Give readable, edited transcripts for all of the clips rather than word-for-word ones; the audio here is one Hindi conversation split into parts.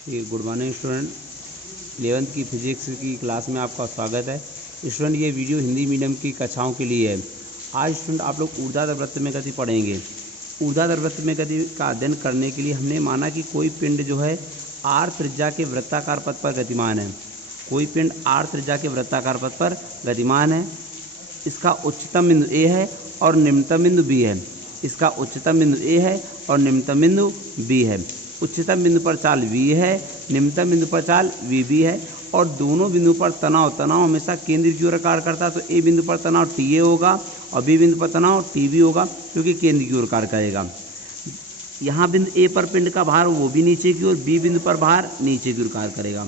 Good morning student. 11th की फिजिक्स की क्लास में आपका स्वागत है। स्टूडेंट ये वीडियो हिंदी मीडियम की कक्षाओं के लिए है। आज स्टूडेंट आप लोग ऊर्ध्वाधर वृत्त में गति पढ़ेंगे। ऊर्ध्वाधर वृत्त में गति का अध्ययन करने के लिए हमने माना कि कोई पिंड जो है r त्रिज्या के वृत्ताकार पथ पर गतिमान है। कोई पिंड r त्रिज्या के वृत्ताकार पथ पर गतिमान है। इसका उच्चतम बिंदु A है और निम्नतम बिंदु B है। इसका उच्चतम बिंदु A है और निम्नतम बिंदु B है। उच्चतम बिंदु पर चाल V है, निम्नतम बिंदु पर चाल VB है और दोनों बिंदु पर तनाव हमेशा केंद्र की ओर कार्य करता है। तो A बिंदु पर तनाव TA होगा और B बिंदु पर तनाव TB होगा, क्योंकि केंद्र की ओर कार्य करेगा। यहाँ बिंदु A पर पिंड का भार वो भी नीचे की ओर, B बिंदु पर भार नीचे की ओर कार्य करेगा।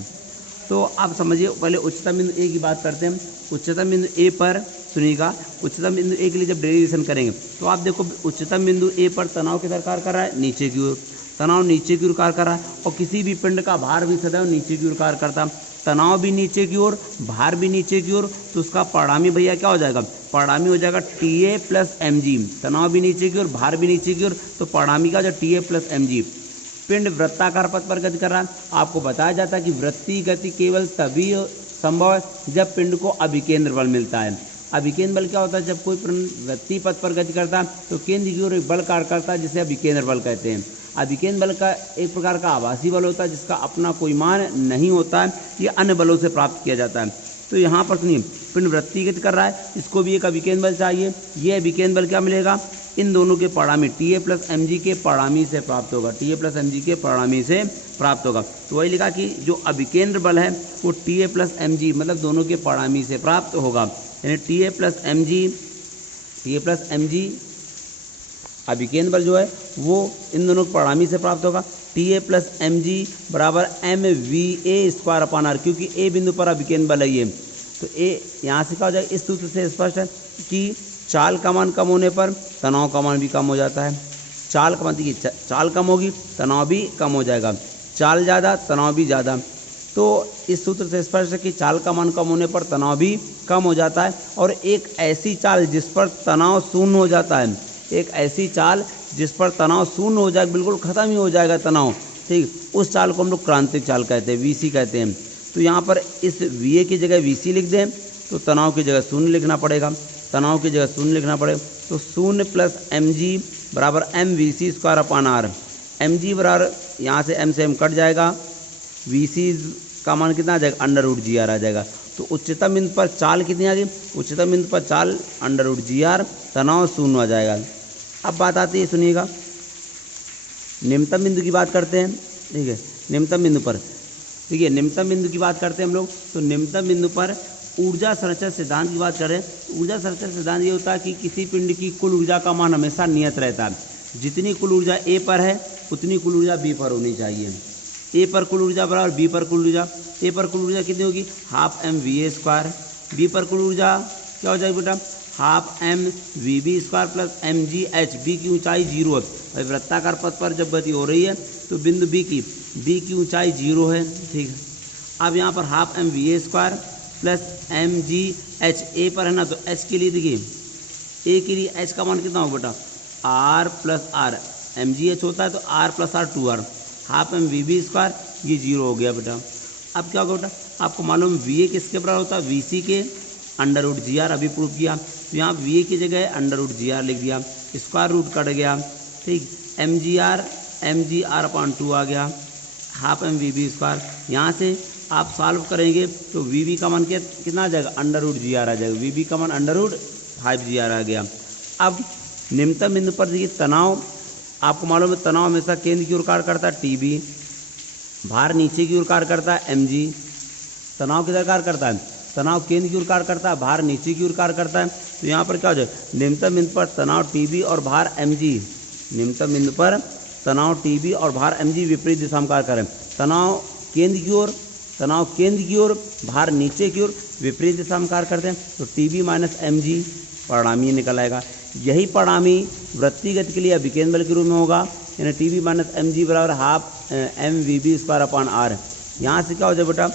तो आप समझिए, पहले उच्चतम बिंदु A की बात करते हैं। उच्चतम बिंदु A पर सुनिएगा, उच्चतम बिंदु A के लिए जब डेरिवेशन करेंगे तो आप देखो उच्चतम बिंदु A पर तनाव किधर कार्य कर रहा है, नीचे की ओर। तनाव नीचे की ओर कार्य कर रहा है और किसी भी पिंड का भार भी सदैव नीचे की ओर कार्य करता। तनाव भी नीचे की ओर, भार भी नीचे की ओर, तो उसका परिणामी भैया क्या हो जाएगा? परिणामी हो जाएगा TA प्लस mg। तनाव भी नीचे की ओर, भार भी नीचे की ओर, तो परिणामी का जो TA प्लस mg। पिंड वृत्ताकार पथ पर गति कर रहा है। आपको बताया जाता है कि वृत्तीय गति केवल तभी संभव है जब पिंड को अभिकेंद्र बल मिलता है। अभिकेंद्र बल क्या होता है? जब कोई पिंड वृत्तीय पथ पर गति करता है तो केंद्र की ओर एक बल कार्य करता है, जिसे अभिकेंद्र बल कहते हैं। अभिकेंद्र बल का एक प्रकार का आभासी बल होता है, जिसका अपना कोई मान नहीं होता है, ये अन्य बलों से प्राप्त किया जाता है। तो यहाँ पर सुनिए, पिंड वृत्तीय गति कर रहा है, इसको भी एक अभिकेंद्र बल चाहिए। ये अभिकेंद्र बल क्या मिलेगा? इन दोनों के परिणामी TA प्लस mg के परिणामी से प्राप्त होगा। TA प्लस mg के परिणामी से प्राप्त होगा। तो वही लिखा कि जो अभिकेंद्र बल है वो TA प्लस mg मतलब दोनों के परिणामी से प्राप्त होगा। यानी TA प्लस mg अभिकेंद्र बल जो है वो इन दोनों के परिणामी से प्राप्त होगा। TA प्लस mg बराबर mVA²/r, क्योंकि A बिंदु पर अभिकेंद्र बल है ये। तो A यहाँ से क्या हो जाएगा? इस सूत्र से स्पष्ट है कि चाल का मान कम होने पर तनाव का मान भी कम हो जाता है। चाल का मान देखिए, चाल कम होगी तनाव भी कम हो जाएगा, चाल ज़्यादा तनाव भी ज़्यादा। तो इस सूत्र से स्पष्ट है कि चाल का मान कम होने पर तनाव भी कम हो जाता है। और एक ऐसी चाल जिस पर तनाव शून्य हो जाता है, एक ऐसी चाल जिस पर तनाव शून्य हो जाए, बिल्कुल ख़त्म ही हो जाएगा तनाव, ठीक, उस चाल को हम लोग क्रांतिक चाल कहते हैं, VC कहते हैं। तो यहाँ पर इस VA की जगह VC लिख दें तो तनाव की जगह शून्य लिखना पड़ेगा, तनाव की जगह शून्य लिखना पड़ेगा। तो 0 प्लस mg बराबर mVC²/r। mg बराबर यहाँ से m से m कट जाएगा, VC का मान कितना आ जाएगा? √GR आ जाएगा। तो उच्चतम बिंदु पर चाल कितनी आ गई? उच्चतम बिंदु पर चाल √GR, तनाव शून्य आ जाएगा। अब बात आती है, सुनिएगा, निम्नतम बिंदु की बात करते हैं। ठीक है, निम्नतम बिंदु पर, ठीक है, निम्नतम बिंदु की बात करते हैं हम लोग। तो निम्नतम बिंदु पर ऊर्जा संरक्षण सिद्धांत की बात करें तो ऊर्जा संरक्षण सिद्धांत ये होता है कि किसी पिंड की कुल ऊर्जा का मान हमेशा नियत रहता है। जितनी कुल ऊर्जा A पर है उतनी कुल ऊर्जा B पर होनी चाहिए। A पर कुल ऊर्जा बराबर B पर कुल ऊर्जा। A पर कुल ऊर्जा कितनी होगी? ½ mVA²। B पर कुल ऊर्जा क्या हो जाएगी बेटा? ½ mVB² प्लस mgh। B की ऊंचाई 0 है। भाई वृत्ताकार पथ पर जब गति हो रही है तो बिंदु B की ऊंचाई 0 है, ठीक है। अब यहाँ पर ½ mVA² प्लस mgh। A पर है ना, तो h के लिए देखिए, A के लिए h का मान कितना होगा बेटा? r plus r। mgh होता है तो r plus r 2r। ½ mVB², ये 0 हो गया बेटा। अब क्या होगा बेटा? आपको मालूम VA किसके बराबर होता है? VC के √GR, अभी प्रूव किया। तो यहाँ VA की जगह √GR लिख दिया, स्क्वायर रूट कट गया, ठीक। mgr/2 आ गया, ½ mVB²। यहाँ से आप सॉल्व करेंगे तो VB का मान कितना आ जाएगा? √GR आ जाएगा। VB का मान √5GR आ गया। अब निम्नतम बिंदु पर देखिए, तनाव आपको मालूम है, तनाव हमेशा केंद्र की ओर कार्य करता है TB, भार नीचे की ओर कार्य करता है mg। तनाव किधर कार्य करता है? तनाव केंद्र की ओर कार्य करता है, भार नीचे की ओर कार्य करता है। तो यहाँ पर क्या हो जाए? निम्नतम बिंदु पर तनाव TB और भार mg, निम्नतम बिंदु पर तनाव TB और भार mg विपरीत दिशा में कार्य करें। तनाव केंद्र की ओर, भार नीचे की ओर, विपरीत दिशा में कार्य करते हैं। तो TB माइनस mg परिणामी निकल आएगा। यही परिणामी वृत्तीय गति के लिए अभिकेंद्र बल के रूप में होगा, यानी TB माइनस mg बराबर ½ mVB²/r। यहाँ से क्या हो जाए बेटा?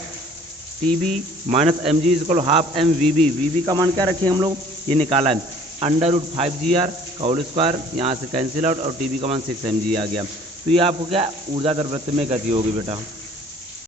TB minus mg equal ½ mVB। VB का मान क्या रखें हम लोग? ये निकाला है, √5GR का होल स्क्वायर, यहाँ से कैंसिल आउट, और TB का मान 6 mg आ गया। तो ये आपको क्या ऊर्ध्वाधर वृत्त में गति होगी बेटा।